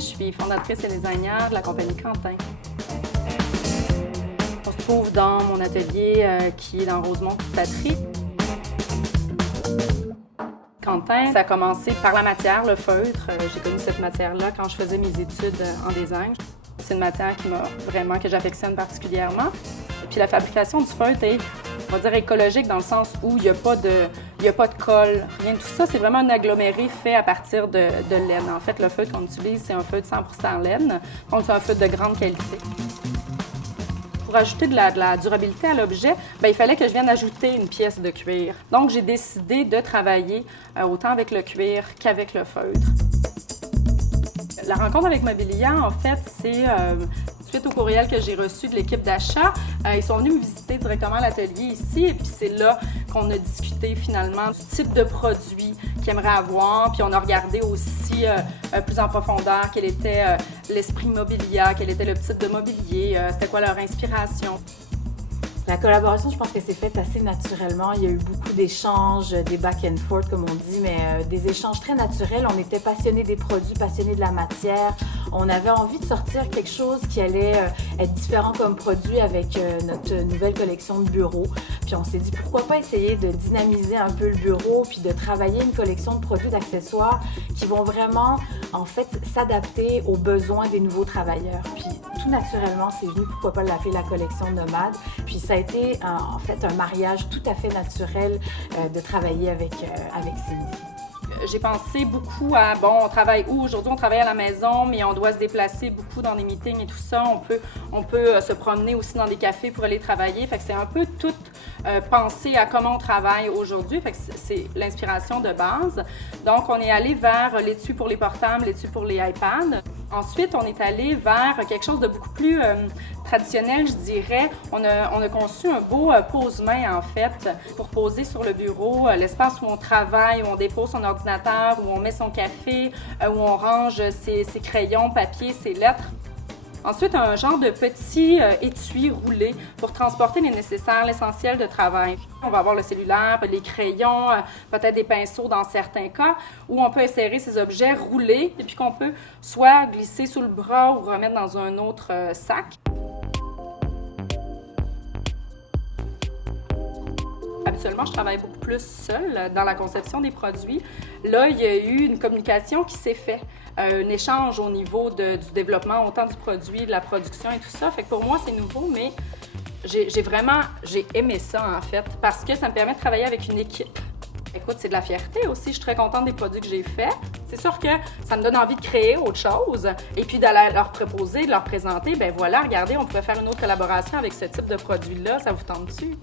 je suis fondatrice et designer de la compagnie Quentin. On se trouve dans mon atelier qui est dans Rosemont-Patrie. Quentin, ça a commencé par la matière, le feutre. J'ai connu cette matière-là quand je faisais mes études en design. C'est une matière que j'affectionne particulièrement. Puis la fabrication du feutre est, on va dire, écologique dans le sens où il n'y a pas de colle, rien de tout ça. C'est vraiment un aggloméré fait à partir de laine. En fait, le feutre qu'on utilise, c'est un feutre 100% laine, donc c'est un feutre de grande qualité. Pour ajouter de la durabilité à l'objet, il fallait que je vienne ajouter une pièce de cuir. Donc, j'ai décidé de travailler autant avec le cuir qu'avec le feutre. La rencontre avec Mobilia, en fait, c'est suite au courriel que j'ai reçu de l'équipe d'achat. Ils sont venus me visiter directement à l'atelier ici et puis c'est là qu'on a discuté finalement du type de produit qu'ils aimeraient avoir. Puis on a regardé aussi plus en profondeur quel était l'esprit Mobilia, quel était le type de mobilier, c'était quoi leur inspiration. La collaboration, je pense que c'est faite assez naturellement. Il y a eu beaucoup d'échanges, des back and forth, comme on dit, mais des échanges très naturels. On était passionnés des produits, passionnés de la matière. On avait envie de sortir quelque chose qui allait être différent comme produit avec notre nouvelle collection de bureaux. Puis on s'est dit, pourquoi pas essayer de dynamiser un peu le bureau puis de travailler une collection de produits, d'accessoires qui vont vraiment, en fait, s'adapter aux besoins des nouveaux travailleurs. Puis tout naturellement, c'est venu, pourquoi pas l'appeler la collection nomade. Puis ça a été en fait un mariage tout à fait naturel de travailler avec Cindy. J'ai pensé beaucoup à, on travaille où? Aujourd'hui, on travaille à la maison, mais on doit se déplacer beaucoup dans des meetings et tout ça. On peut se promener aussi dans des cafés pour aller travailler. Fait que c'est un peu tout penser à comment on travaille aujourd'hui. Fait que c'est l'inspiration de base. Donc, on est allé vers l'étui pour les portables, l'étui pour les iPads. Ensuite, on est allé vers quelque chose de beaucoup plus traditionnel, je dirais. On a conçu un beau pose-main, en fait, pour poser sur le bureau, l'espace où on travaille, où on dépose son ordinateur, où on met son café, où on range ses crayons, papier, ses lettres. Ensuite, un genre de petit étui roulé pour transporter les nécessaires, l'essentiel de travail. On va avoir le cellulaire, les crayons, peut-être des pinceaux dans certains cas, où on peut insérer ces objets roulés et puis qu'on peut soit glisser sous le bras ou remettre dans un autre sac. Habituellement, je travaille beaucoup plus seule dans la conception des produits. Là, il y a eu une communication qui s'est faite, un échange au niveau du développement, autant du produit, de la production et tout ça. Fait que pour moi, c'est nouveau, mais j'ai aimé ça, en fait, parce que ça me permet de travailler avec une équipe. Écoute, c'est de la fierté aussi. Je suis très contente des produits que j'ai faits. C'est sûr que ça me donne envie de créer autre chose et puis d'aller leur proposer, de leur présenter. Ben voilà, regardez, on pourrait faire une autre collaboration avec ce type de produit-là. Ça vous tente-tu?